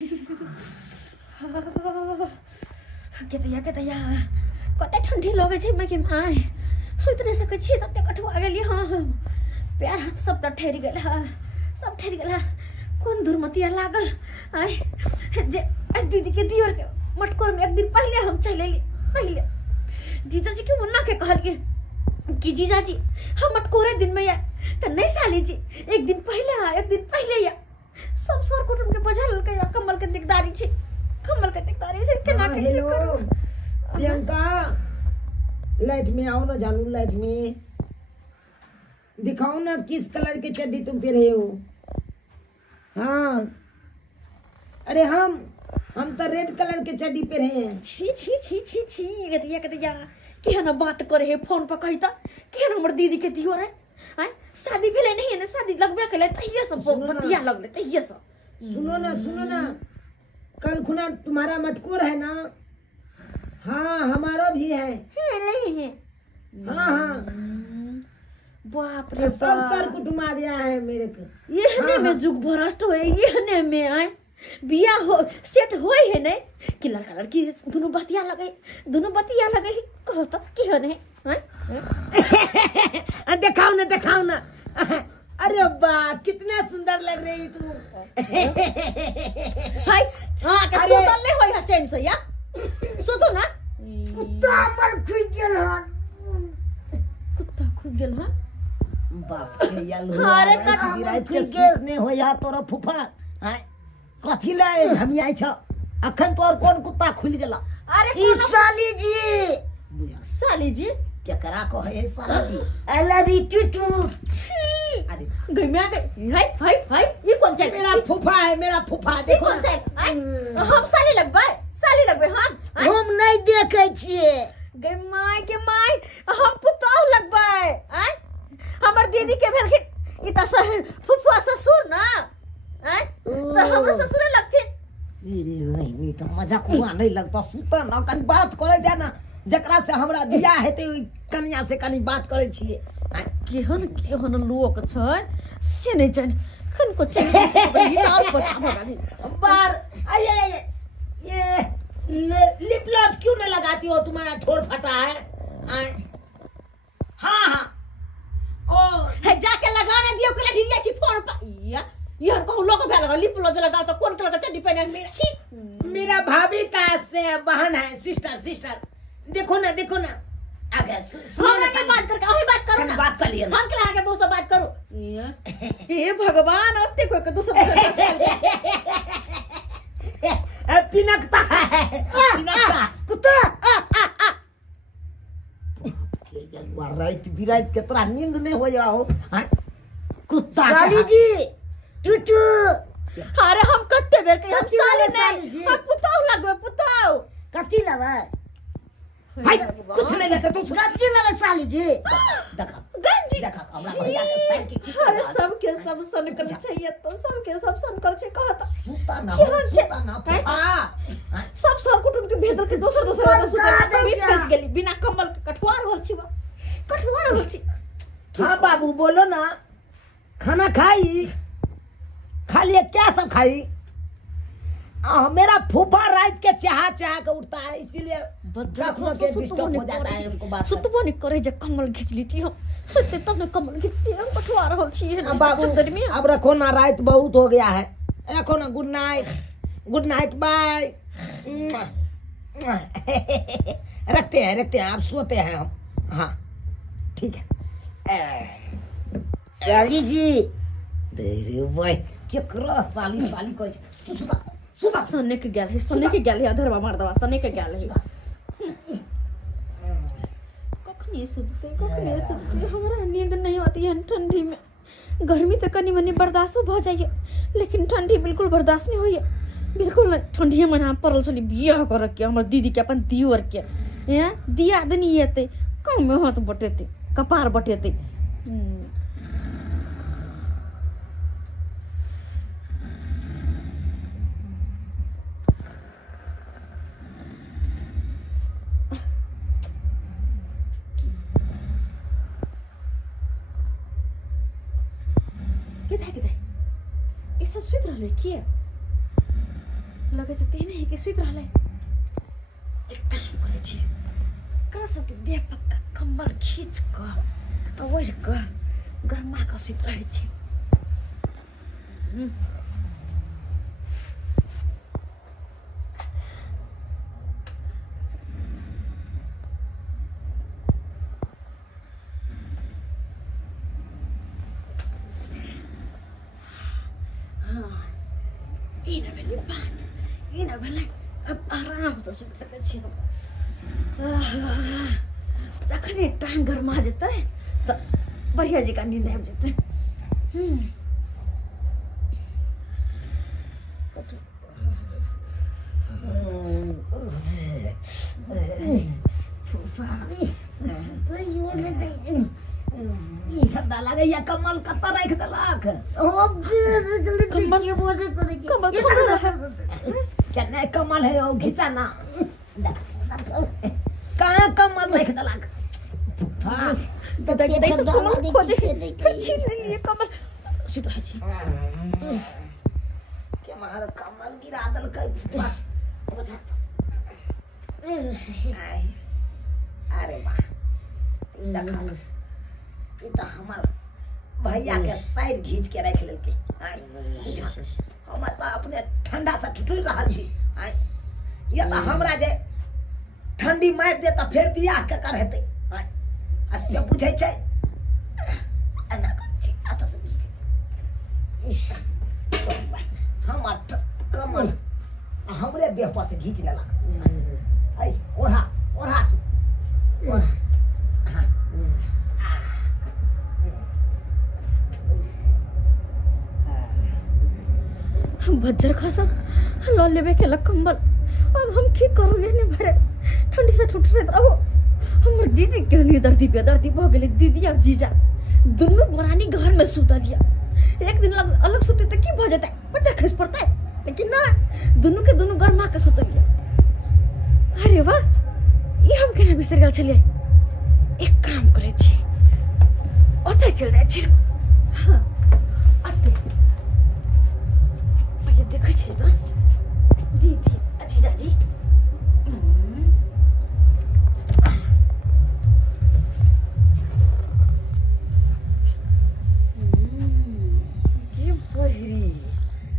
केतैया कते ठंडी लगे छै मैं आए सुत नहीं सके छी तते कठवा गेली हां पैर हाथ सब ठहरी गेल हां सब ठहरी गेल कौन दुर्मतिया लागल आए जे दीदी के दियोर के मटकोर में एक दिन पहले हम चले ली पहले जीजा जी के मुन्ना के कहलिए कि जीजा जी हम मटकोरे दिन में या त नहीं साली जी एक दिन पहले या सब सर कुटुम के बजल के कमल के दिकदारी छै केना के करू प्रियंका लाइट में आओ ना जानू लाइट में दिखाओ ना किस कलर की चड्डी तुम पहने हो। हाँ अरे हम तो रेड कलर के चड्डी पहने हैं। छी गतिया कि है ना बात करे है फोन पर कही तो कि है ना हमर दीदी के दियो रे हैं शादी भेले नहीं है ना शादी लगबे कले तहिया सब बतिया लगले तहिया सब। सुनो ना कल खुना तुम्हारा मटकोर है ना। हाँ हमारा भी है नहीं है। हाँ बाप रे सब सर कुटुमा दिया है मेरे को। ये हने में जुग भ्रष्ट होए ये हने में आए बिया हो सेट होए है ने कि लड़का लड़की दोनों बतिया लगे कहो तो की हने हैं दिखाओ ना अरे वाह कितना सुंदर लग रही तू। हाय हां के सोतल नहीं होय चैन से या सोतो ना कुत्ता मर खुद गेल हां बाप रे यार अरे रात के गेल ने होया तोरा फुफा हां कथि ले हम आई छ अखन तोर कौन कुत्ता खुल गेला। अरे ई साली जी बुझा साली जी क्या करा को है साली जी आई लव यू टू। अरे गइया के हाय ये कौन चल मेरा फुफा देखो कौन चल हम साली लगबे हम नहीं देखे छिए गई माय हम पुतौ लगबे हैं हमर दीदी के भेलखिन ई त फुफा ससुर ना हैं तो हमर ससुर लगथिन। अरे नहीं तो मजाक हुआ नहीं लगता सुता ना कनी बात करे दे ना जकरा से हमरा दिया हेते ओई कन्या से कनी बात करे छिए। केहन लोक छै से नहीं जान खन को चाहिए आप बताबो गाली बार आये ये लिप ग्लॉस क्यों नहीं लगाती हो तुम्हारा ठोर फटा है। हाँ ओ है जाके लगाने दियो के लगी ऐसी फोन पर यार कहूं लोग भे लगा लिप ग्लॉस लगा तो कौन कलर का चड्डी पहने मेरा भाभी का से बहन है सिस्टर देखो ना आगे हम बात करके वही बात करो ना बात कर लिया हम के आगे बहुत बात करो हे भगवान अत्ते कोई के दूसरा पिनकता है कुत्ता के जलवा रात बिरात के तोरा नींद नहीं हो जाओ कुत्ता साली जी टूटू अरे हम कत्ते बेर के हम साली जी हम पुतौ लगबे कथि लबे भाई कुछ नहीं कहते तुम गंजी लबे साली जी देखा हमरा भैया के साइड की अरे सबके सब सनकल चाहिए तो सबके सब सनकल छै कहत सुता ना सब सर कुटुम के भेदल के दोसर फंस गेली बिना कम्बल के कठवार होल छी। हां बाबू बोलो ना खाना खा लिए क्या सब खाई। मेरा फूफा रात के चाह के उठता है इसीलिए के डिस्टर्ब हो जाता है हमको बात सुतबो नहीं करे जे कम्बल खींच लीती हम सुते तब ने कम्बल खींचती हम कठवार होल छी बाबू अब रखो ना रात बहुत हो गया है रखो ना गुड नाइट बाय रखते हैं आप सोते हैं हम। हाँ ठीक है साली जी तेरे भाई केकरा साली को सने के गेल है अधरवा मार दवा सने के गेल है कखनी सुतते हमरा नींद नहीं आती है ठंडी में। गर्मी तो कनी मनी बर्दाश्त हो जाइए लेकिन ठंडी बिल्कुल बर्दाश्त नहीं होइए बिल्कुल नहीं। ठंडी में हम पड़ल छली बियाह कर के हमर दीदी के अपन दियोर के दिया दनी एते कम में हाथ बटेते कपार बटेते किधर ये सब सुत रहले किए लगे तो तेने ही के सुत रहले। एक काम करे छी, करा सबके देह पक्का कंबल खींच क ओढ़ क गरमा क सुत रहे छी। इन भेलै बात, इन भेलै अब आराम से सुत सकै छी। जखने टांग गरमा जेतै त बढ़िया जकाँ नींद आबि जेतै। ठंडा लागैया, कमल कतऽ राखि देलक? केने कमल है ओ, घिचा ना। कहाँ कमल राखि देलक? कमल खोजे फिर छीन लिए कमल सुत रहे छी। केम्हर कमल गिरा देलकै? अरे वाह, देखल ई तो हमार भैया के साइड घींच के रख लेलकै। हम तो अपने ठंडा से ठुठुर रहल छी। ये तो हमरा जे ठंडी मारि दे तो फिर बियाह के कर हेतै। से बुझै छै एना छी अत से घींच हमर कमल हमरे देह पर से घींच लेलक। आई ओढ़ा ओढ़ा तू ओढ़ा। बज्जर खसा ल लेबे के कंबल। अब हम की करू? एने भरे ठंडी से ठुठरैत रहो। हमर दीदी के नहीं दर्दी बेदर्दी भ गेलै। दीदी और जीजा दुनू बरानी घर में सुतलिया। एक दिन अलग सुते त की भ जेतै? बच्चा खस पड़तै, लेकिन ना, दुनू के दुनू गरमा के सुतलिया। अरे वाह, ई हम केना बिसर गेल छलियै। एक काम करे छी, ओतै चल जाइ छी। हां अते पहिले देखै छी त दीदी जीजा जी।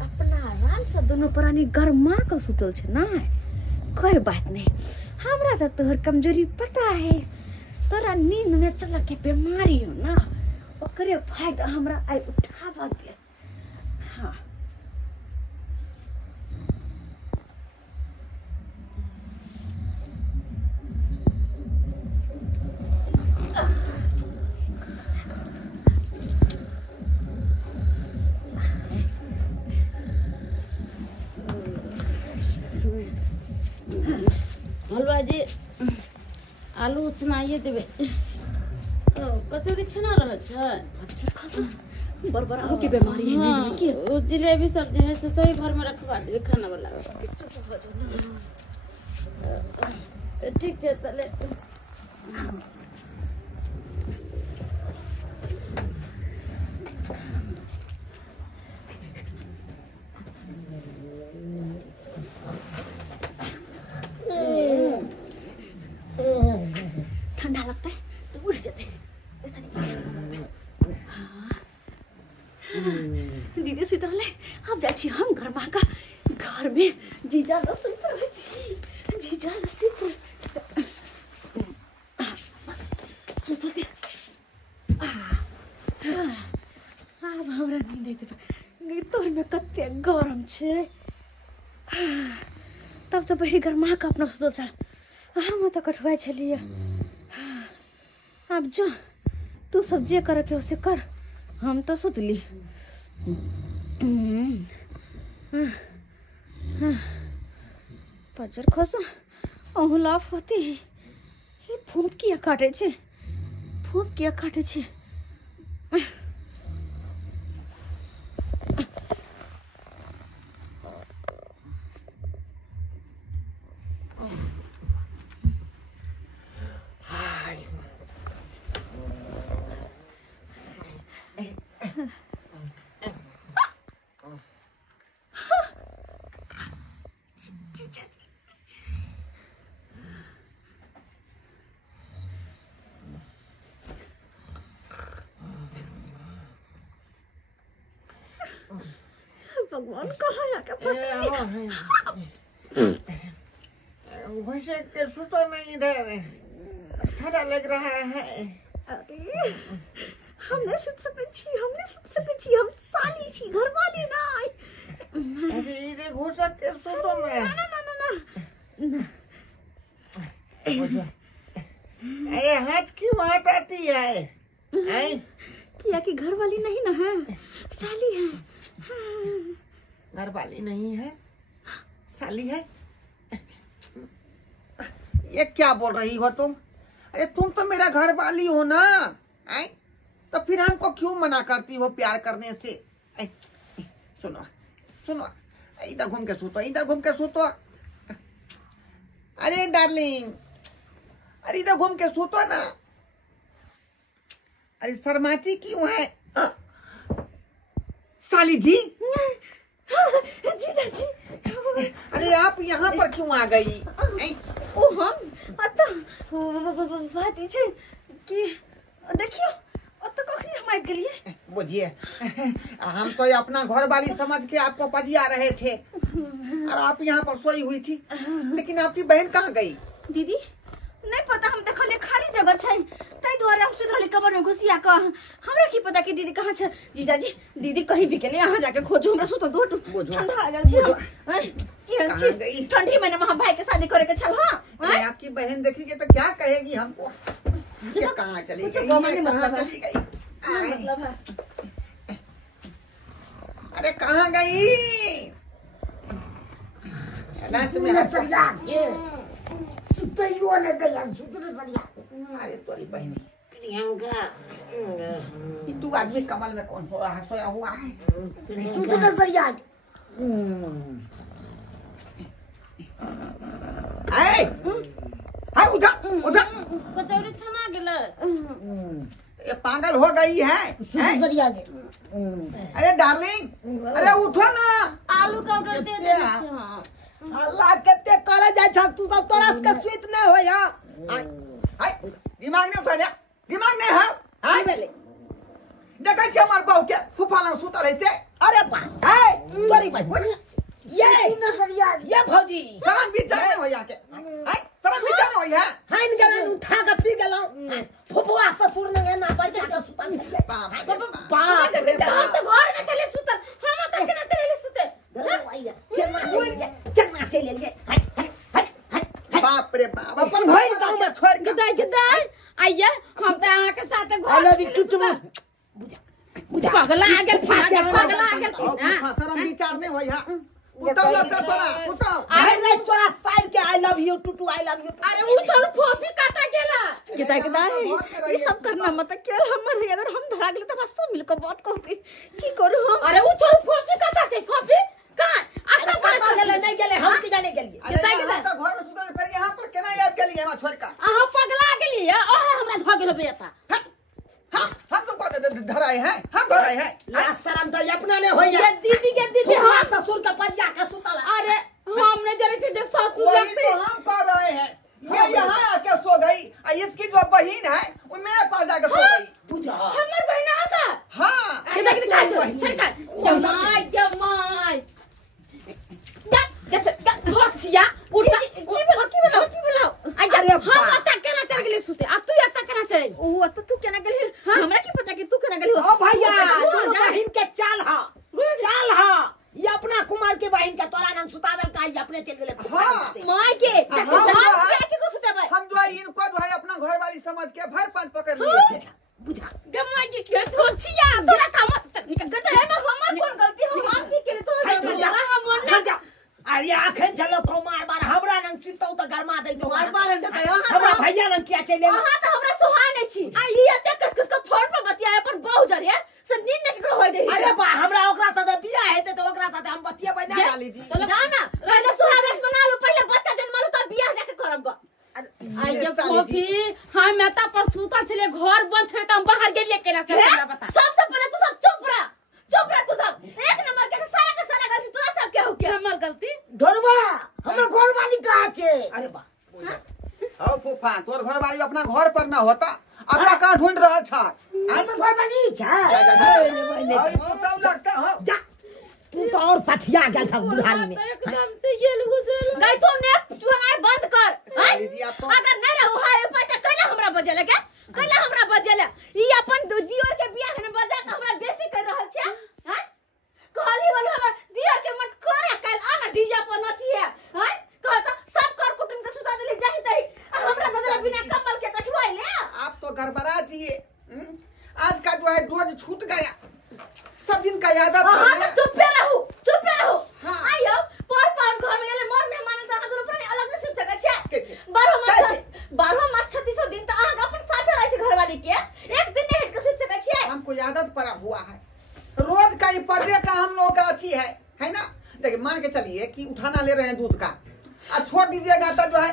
अपना आराम से दोनों प्राणी गरमा के सुतल छै ना। कोई बात नहीं, हमरा तो तोहर कमजोरी पता है। तोरा नींद में चल के बीमारी हो ना, ओकरे फायदा हमरा आई उठावा दे। हाँ हलवा जी आलू सुनाइए देवे। कचौड़ी छना रह छै। बरबरा हो के बीमारी है नहीं की? जिलेबी सब्जी है से सही घर में रखवा देवे खाना वाला। ठीक है चले। ठंडा लगता है तो उठ जाते हैं, ऐसा नहीं। दीदी सुत रहले। अब जाइ छी हम गरमा का घर में। जीजा ल सुत रहै छी, जीजा ल सुत दे। अब हमरा नींद आइते। तोर में कते गरम छै। तब तो बही गरमा का अपना सुतल छ। हम तो कठुआ छलिए। अब जो तू सब जे कर के उसे कर, हम तो सुतली। बजर खस अहुलाफ होती है। ये फूंक किया काटे छे, फूंक किया काटे छे। भगवान कहाँ आके फंसी घुसे के सुतो नहीं इधर, ठंडा लग रहा है। अरे हमने सुत सके छी हम साली छी घरवाली ना आई। अरे इधर घुसा के सुतो में। ना अरे हाथ क्यों हटाती है? किया कि घरवाली नहीं ना है, साली है। घर वाली नहीं है, साली है। ये क्या बोल रही हो तुम? अरे तुम तो मेरा घर वाली हो ना, तो फिर हमको क्यों मना करती हो प्यार करने से? सुनो सुनो, इधर घूम के सूतो, इधर घूम के सूतो। अरे डार्लिंग, अरे इधर घूम के सूतो ना। अरे शर्माती क्यों है साली जी? जीजा जी, अरे आप यहाँ पर क्यों आ गई? ओ हम अत बात ई छै कि देखियो अत कखनी हम आबि गेलिए। बुझिए, हम तो अपना घर वाली समझ के आपको पजिया रहे थे और आप यहाँ पर सोई हुई थी, लेकिन आपकी बहन कहाँ गई? दीदी नहीं पता, हम देखलिए खाली जगह छै तै द्वारे हम सुत रहली कमर में घुसिया क। हमरा की पता कि दीदी कहाँ छै। जीजा जी, दीदी कहीं भी गेले, अहाँ जाके खोजो, हमरा सुत दो ठंडा आ गेल छै। कहाँ गई? ठंडी महीने में हम भाई के शादी करे के छल। हां आपकी बहन देखेगी तो क्या कहेगी हमको? ये कहाँ चली गई? ये कहाँ चली गई? मतलब है अरे कहाँ गई? सुतइयो ने गया, सुतने सरिया। अरे तोरी बहनी तू आदमी कमल में कौन सोया हुआ है? सुतने सरिया। उठा उठा। कचौरी छना गेलै। ये पागल हो गई है? सुतने सरिया के। अरे डार्लिंग, अरे उठो ना। आलू का ऑर्डर दे देने छै। हां अल्लाह कते करे जाय छ तू सब, तोरा से सुत न हो या। हाय दिमाग ने उठा, दिमाग ने है। हाय बेले देखै छै हमर बहू के फुफाला सुतल है से। अरे बा है तोरी बहन ये नजरिया ये भौजी शरम विचार ने होया के। हाय शरम विचार ने होया। हाइन गरन उठा के पी गेलो। फुफुआ ससुर ने ना बजा के सुतल छले। बाप बाप रे हम बाप। तो घर में चले सुतल, हम त केना चले सुते? केना चले गे? बाप रे बाप, अपन घर गांव में छोड़ के गदाई आइया हम त अहाँ के साथे घर हेलो में बिट्टू तुम बुझा पगला आ गेल, पगला आ गेल। शरम विचार ने होया। उताव लगता तोरा, उताव। अरे नहीं तोरा साइड के आई लव यू टूटू, आई लव यू। अरे उ छोड़ फोफी काटा गेला। किता ये सब करना मत केवल हमर है। अगर हम धरा गेल त वास्तव मिल के बात कहती की करू हम। अरे उ छोड़ फोफी काटा छै, फोफी कहां आता पर गेले नहीं गेले, हम की जाने गेलिए। अरे यहाँ तो घर में सुतल, फिर यहाँ पर केना याद कर लिए? छोड़ का अहाँ पगला गेलिए। ओहे हमरा ध गेल बेटा। हम तुमको धराए हैं, हम धराए हैं। लाज शर्म तो अपना ने होया। ये दीदी हाँ ससुर का पजिया का सुतल। अरे हम ने जरे छे ससुर वही लगते। तो हम कर रहे हैं। ये यहाँ आके सो गई और इसकी जो बहन है वो मेरे पास जाके सो गई। बुझा हमर बहिना का हाँ सरकार जमाई जमाई या उठा की बोला अरे हम अता केना चल गेले सुते आ तू अता केना चल? ओ त तू केना गेली? हमरा की पता कि तू केना गेली? ओ भैया दोनों बहन के चाल हा ये अपना कुमार के बहन का तोरा नाम सुता दल का, ये अपने चल गेले। हाँ माय के को सुतेबै? हम जो इनको भाई अपना घर वाली समझ के भर पंच पकड़ लिए थे। बुझा गम्मा की के थोचिया तोरा काम निकल गए। हमर कोन गलती हो? हम की केले? तो हम जा अरे आखन चलो कुमार बार हमरा नंग सुतौ त गरमा दे तो मार बार अंग कयो। हमरा भैया नंग किया चले। हां त हमरा सोहाय नै छी। आ ई एते कस का फोन पर बतिया अपन बहु जरिए से नींद न केकरो होय दे। अरे बा हमरा ओकरा साथे बियाह हेते तो ओकरा साथे हम बतिया बना डाली जी। जाना पहले सुहागत बना लो, पहले बच्चा जन्मा लो तब बियाह जाके करब ग। आई जब कॉफी हां मेता पर सुता चले घर बंद छले त हम बाहर गेलिए केना से हमरा बता। सबसे पहले तू सब चुप रह तू सब। एक नंबर के सारा का सारा गलती तोरा सब के हो के। हमर गलती ढोलवा हमरा घर वाली कहाँ छे? अरे बा ओ फूफा तोर घर वाली अपना घर पर ना होता अता कहाँ ढूंढ रहा था? हम घर वाली छे। आई पुताऊ लगता हो जा तू तो और सठिया गया था बुढ़ाली में। एकदम से गेल गुजर गई तू ने चुनाई बंद कर हैं? दीदी आप तो अगर नहीं रहू हाय पता कैला हमरा बजेला के कैला हमरा बजेला ई अपन दियोर के बियाह में बजा के हमरा बेइज्जती कर रहल छै हैं? कहली वाला हमर दियोर के मत करे कल आना डीजे पर नची है हैं? कहता सब कर कुटुंब के सुता देली जाहि तही हमरा सदला बिना कमल के कठुआई ले। आप तो गड़बड़ा दिए। आज का जो है डोज छूट गया, सब दिन का याद आता हां तो चुप रहो हाँ। आयो पर घर में ले मोर मेहमान साना दुनु प्राणी अलग नहीं सुत सके छै। कैसे? 12 मास 3600 दिन त आगा अपन साथे रहे छै घरवाली के एक दिन नहीं हट के सुत सके छै। हमको आदत पड़ा हुआ है, रोज का ये पर्दे का हम लोग का अच्छी है ना। देखिए मान के चलिए कि उठाना ले रहे हैं दूध का, और छोड़ दीजिएगा तो जो है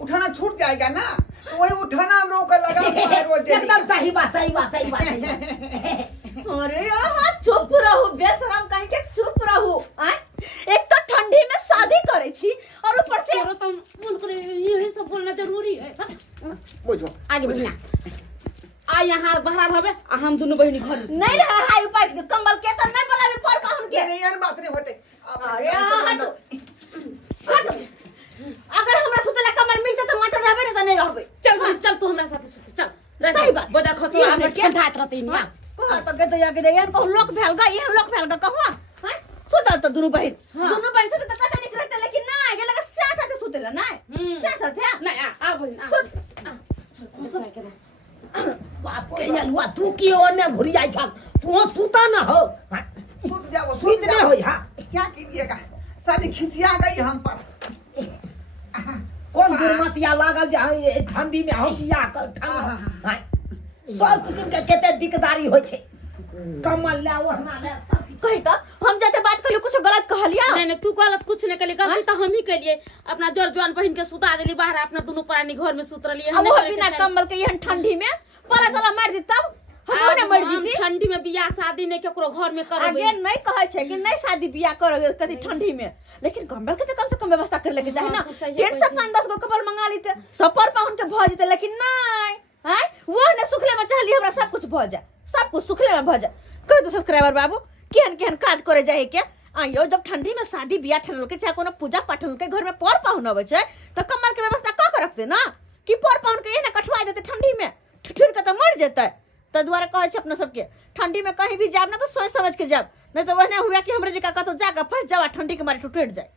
उठाना छूट जाएगा ना, तो वही उठाना हम लोग का लगा हुआ है रोज डेली। एकदम सही बात अरे यार चुप रहो बेशरम कहीं के चुप रहो हैं? एक तो ठंडी में शादी करे छी और ऊपर से तोरा तो मन करे यही सब बोलना जरूरी है। बुझो आगे बढ़ना आ यहाँ बाहर रहबे आ हम दोनों बहिनी घर में नहीं रहा है उपाय कमल के तो नहीं बोलावे पर कहन के। नहीं यार बात नहीं होते। अरे हट अगर हमरा सुतला कमल मिलते तो मात्र रहबे नहीं तो नहीं रहबे। चल बहिनी चल तू हमरा साथे सुत चल सही बात। बजा खसो हमर क्या? ठंडात रहते निया कहां तो गदे यान को लोक भेलगा ये लोक भेलगा कहवा हैं? सुतल तो दुनु बहिन सुते तो कता निकल रहते लेकिन ना आगे लगा सा साथे सुतेला ना सा साथे नहीं आ बहिनी बाप के हलवा तू की ओने घुरी आई छल तू सुता ना हो सूत जाओ सुत नहीं होई हां क्या कीजिएगा, साली खिसिया गई हम पर। कौन दुर्मतिया लागल जे ये ठंडी में हसिया कर ठंडा सब कुटुम के केते दिकदारी होय छे। कमल ले ओढ़ना ले सब कही तो हम जाते बात कर कुछ गलत कहलिया। नहीं तू गलत कुछ नहीं कली, गलती तो हम ही करिए। अपना जोर जवान बहन के सुता देली बाहर, अपना दोनों प्राणी घर में सुत रही अब वो बिना कम्बल के यहन ठंडी में पला चला मार दी तब हम ने मर जीती। ठंडी में बियाह शादी नहीं केकरो घर में करबे। आगे नहीं कहे छे कि नहीं शादी बियाह करोगे कभी ठंडी में, लेकिन कम्बल के तो कम से कम व्यवस्था कर लेके चाहे ना। टेंट से 5-10 गो कम्बल मंगा लीते सफर पाउन के भ जेते, लेकिन नहीं हैं वो ने सुखले में चाहली हमरा सब कुछ भ जाए, सब कुछ सुखले में भ जाए। कह दो सब्सक्राइबर बाबू केहन केहन काज करे जाए के आइयो जब ठंडी में शादी बियाह ठनल के चाहे कोनो पूजा पाठ के घर में पर पाहुन आवे छे तो कम्बल के व्यवस्था का कर रखते ना कि पर पाहुन के ना कठवा देते ठंडी में ठुठुर के तो मर जेते। तो द्वारा कहे छे अपना सबके ठंडी में कहीं भी जाब ना तो सोच समझ के जाब, नहीं तो वहने हुआ कि हमरे जका कतो जाके फंस जावा ठंडी के मारे ठुठुर जाए।